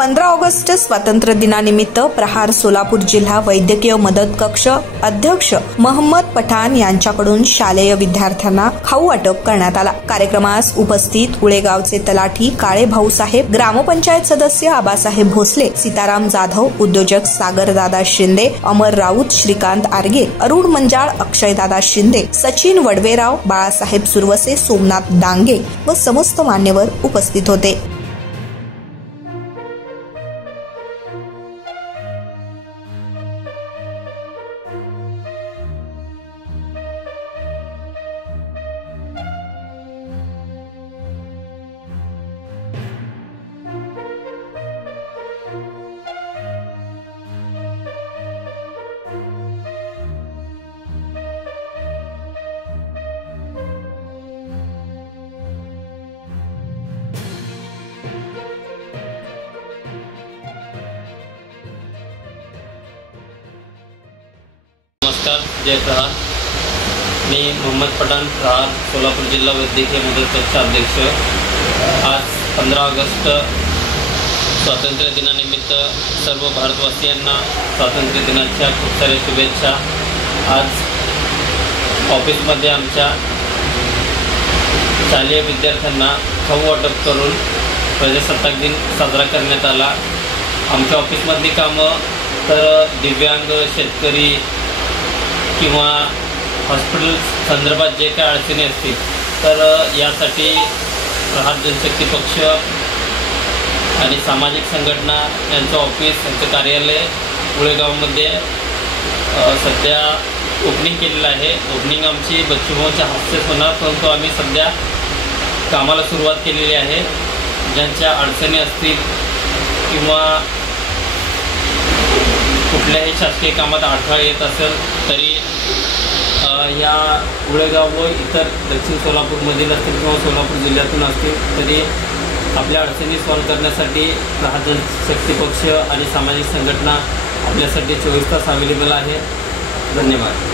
15 August स्वातंत्र्य दिनानिमित्त प्रहार सोलापूर जिल्हा वैद्यकीय मदत कक्ष अध्यक्ष मोहम्मद पठाण यांच्याकडून शालेय विद्यार्थ्यांना खाऊ वाटप करण्यात आला। कार्यक्रमास उपस्थित उळेगावचे तलाठी काळे भाऊसाहेब, ग्रामपंचायत सदस्य आबासाहेब भोसले, सीताराम जाधव, उद्योजक सागरदादा शिंदे, अमर राऊत, श्रीकांत आर्गे, अरुण मंजाळ, अक्षयदादा शिंदे, सचिन वडवेराव, बाळासाहेब सुरवसे, सोमनाथ डांगे व समस्त मान्यवर उपस्थित होते। नमस्कार, जय प्रहार। मी मोहम्मद पठाण, प्रहार सोलापूर जिल्हा वैद्यकीय मदत कक्ष अध्यक्ष। आज 15 ऑगस्ट स्वातंत्र्य दिनानिमित्त सर्व भारतवासियांना स्वातंत्र्य दिनाच्या खूप साऱ्या शुभेच्छा। आज ऑफिसमध्ये आमच्या शालेय विद्यार्थ्यांना खाऊ वाटप करून प्रजासत्ताक दिन साजरा करण्यात आला। आमच्या ऑफिसमधली कामं तर दिव्यांग, शेतकरी किंवा हॉस्पिटल संदर्भात जे काही अडचणी असतील तर यासाठी प्रहार जनशक्ती पक्ष आणि सामाजिक संघटना यांचं ऑफिस, यांचं कार्यालय उळेगावमध्ये सध्या ओपनिंग केलेलं आहे। ओपनिंग आमची बच्चूभाऊंच्या हस्तेच होणार, परंतु आम्ही सध्या कामाला सुरुवात केलेली आहे। ज्यांच्या अडचणी असतील किंवा कुठल्याही शासकीय कामात अडथळा येत असेल तरी या उळेगाव व इतर दक्षिण सोलापूरमधील असतील किंवा सोलापूर जिल्ह्यातून असतील तरी आपल्या अडचणी सॉल्व्ह करण्यासाठी प्रहार जनशक्ती पक्ष आणि सामाजिक संघटना आपल्यासाठी 24 तास अवेलेबल आहे। धन्यवाद।